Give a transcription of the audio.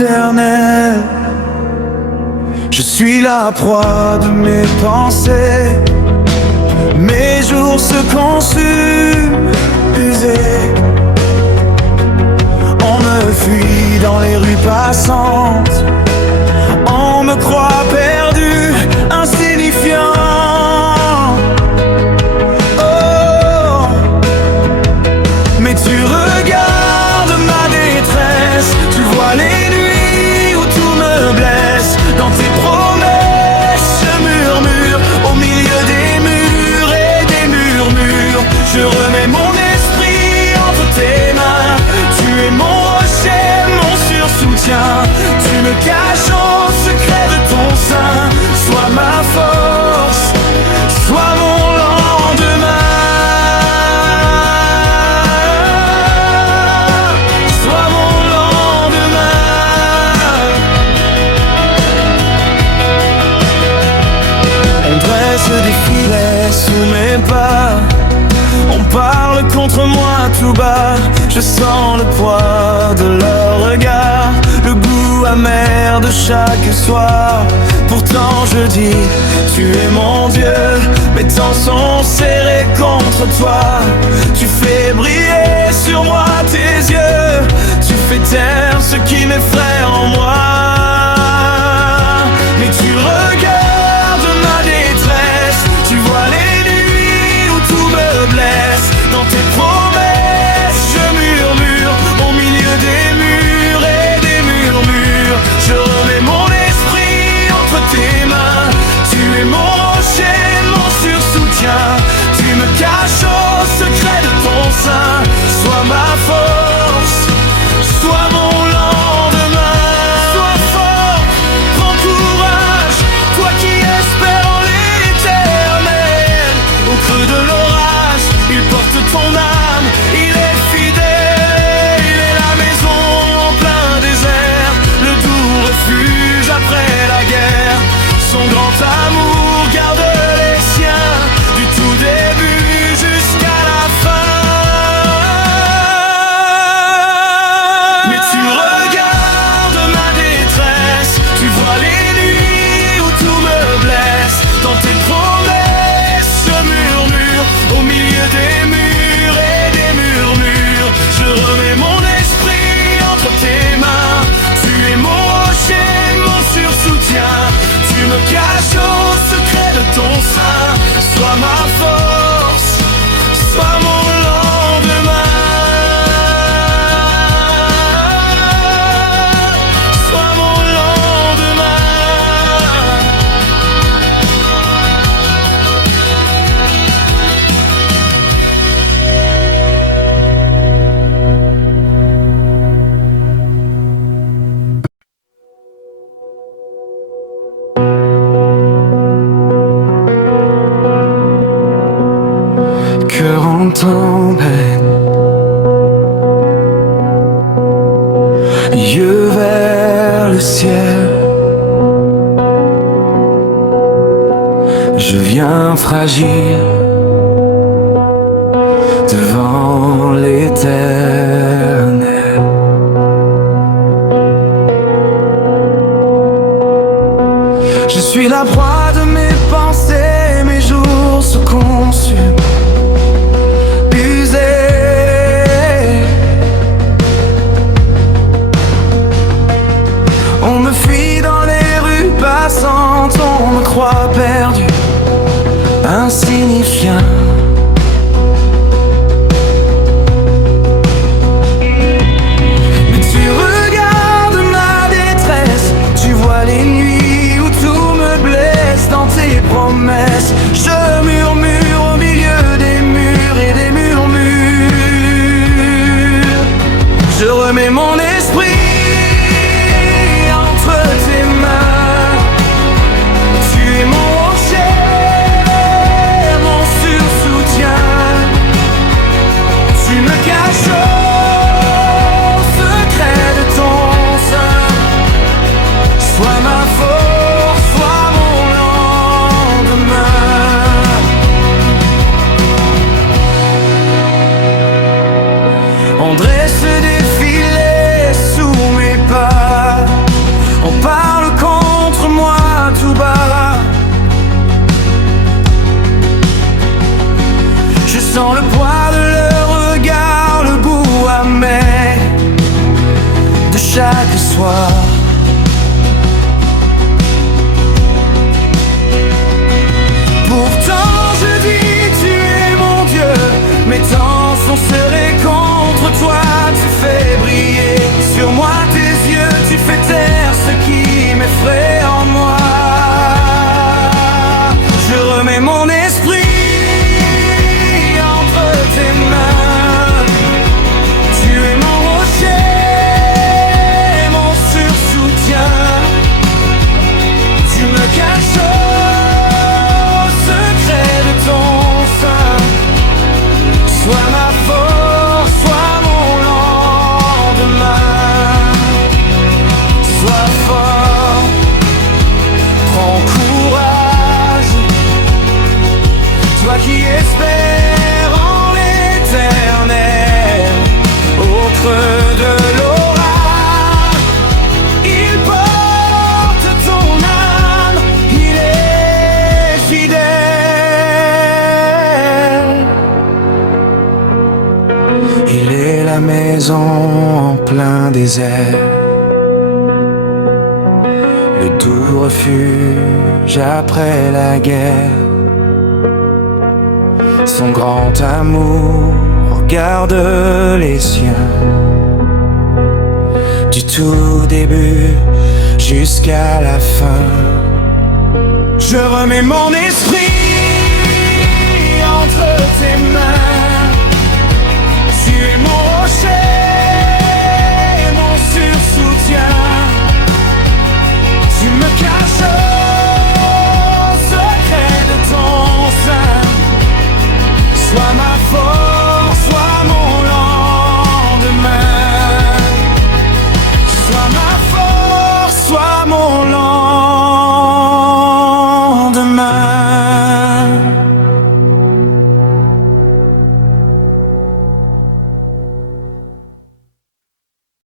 éternel. Je suis la proie de mes pensées, mes jours se consument, usés. On me fuit dans les rues passantes, on me croit perdu, insignifiant. Oh, mais tu regardes ma détresse, tu vois les nuits où tout me blesse. Dans tes promesses je murmure, au milieu des murs et des murmures. Je remets mon esprit entre tes mains, tu es mon rocher, mon sursoutien. Tu me caches au secret de ton sein, sois ma force, sois mon lendemain. Sois mon lendemain. On dresse des filets sous mes pas, on parle contre moi tout bas. Je sens le poids de leur regard, le goût amer de chaque soir. Pourtant je dis, tu es mon Dieu, mes temps sont serrés contre toi. Tu fais briller sur moi tes yeux, tu fais taire ce qui m'effraie en moi. Mais tu regardes ma détresse, tu vois les nuits où tout me blesse. Dans tes promesses je murmure, au milieu des murs et des murmures. Je remets mon esprit entre tes mains, tu es mon rocher, mon sursoutien. Tu me caches au secret de ton sein, sois ma force, sois mon lendemain. Sois fort, prends courage, toi qui espères en l'éternel. Au creux de l'orage, il porte ton âme, il est fidèle. Il est la maison en plein désert, le doux refuge après la guerre. Son grand amour garde les siens, du tout début jusqu'à la fin. Mais tu regardes ma détresse, tu vois les nuits où tout me blesse. Dans tes promesses je murmure, au milieu des murs et des murmures. Je remets mon esprit entre tes mains, tu es mon rocher, mon sursoutien. Tu me caches au secret de ton sein, sois ma force, sois mon lendemain. Sois mon lendemain. Cœur en tempête, yeux vers le ciel. Je viens fragile devant l'éternel. Je suis la proie de mes pensées, mes jours se consument. On me fuit dans les rues passantes, on me croit perdu, insignifiant. Mais tu regardes ma détresse, tu vois les nuits où tout me blesse. Dans tes promesses je murmure, au milieu des murs et des murmures. Je remets mon esprit entre tes mains, tu es mon rocher, mon sursoutien. Sans le poids de leur regard, le goût amer de chaque soir. Pourtant je dis tu es mon Dieu, mes temps sont serrés contre toi. Tu fais briller sur moi tes yeux, tu fais taire ce qui m'effraie en moi. Je remets mon esprit entre tes mains. Tu es mon rocher, mon sursoutien. Tu me caches au secret de ton sein. Sois ma force, sois mon lendemain. Sois fort, prends courage, toi qui espères en l'éternel. Au creux de l'orage, il porte ton âme, il est fidèle. Il est la maison en plein désert, le doux refuge après la guerre. Son grand amour garde les siens, du tout début jusqu'à la fin. Je remets mon esprit entre tes mains.